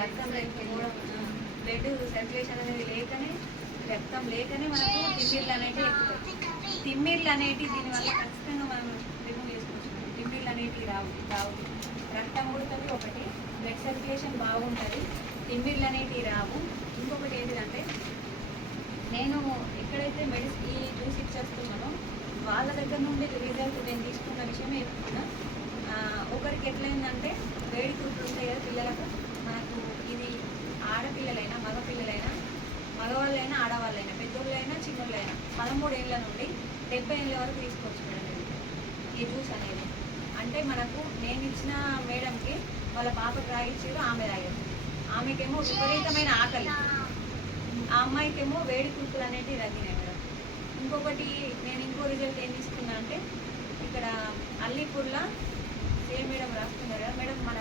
రక్తం లేకపోవడం, blood circulation అనేది లేకనే, రక్తం లేకనే మనకు తిమ్మిర్లు అనేటివి ఎక్కుతాయి. తిమ్మిర్లు అనేటివి దీనివల్ల ఖచ్చితంగా మనం రిమూవ్ చేసుకోవచ్చు. తిమ్మిర్లు అనేటివి రావు. రక్తం ఉడుతుంది ఒకటి, బ్లడ్ సర్క్యులేషన్ బాగుంటుంది, తిమ్మిర్లు అనేటివి రావు. ఇంకొకటి ఏంటిదంటే, నేను ఎక్కడైతే ఈ జ్యూస్ ఇచ్చేస్తున్నానో వాళ్ళ దగ్గర నుండి రిజల్ట్ నేను తీసుకున్న విషయమే చెప్తున్నా. ఒకరికి ఎట్లయిందంటే, వేడి కుట్లు ఉంటాయి కదా పిల్లలకు, మనకు ఇది ఆడపిల్లలైనా మగపిల్లలైనా, మగవాళ్ళైనా ఆడవాళ్ళైనా, పెద్దోళ్ళైనా చిన్నోళ్ళైనా 13 ఏళ్ళ నుండి 70 ఏళ్ళ వరకు తీసుకోవచ్చు మేడం ఈ జ్యూస్ అనేది. అంటే మనకు నేను ఇచ్చిన మేడంకి వాళ్ళ పాపకు రాగిచ్చారు, ఆమె తాగారు. ఆమెకేమో విపరీతమైన ఆకలి, ఆ అమ్మాయికేమో వేడి కుర్తులు అనేటివి తగ్గినాయి మేడం. ఇంకొకటి నేను ఇంకో రిజల్ట్ ఏం తీసుకున్నా అంటే, ఇక్కడ అల్లీపూర్లో సేమ్ మేడం రాస్తున్నారు కదా మేడం, మన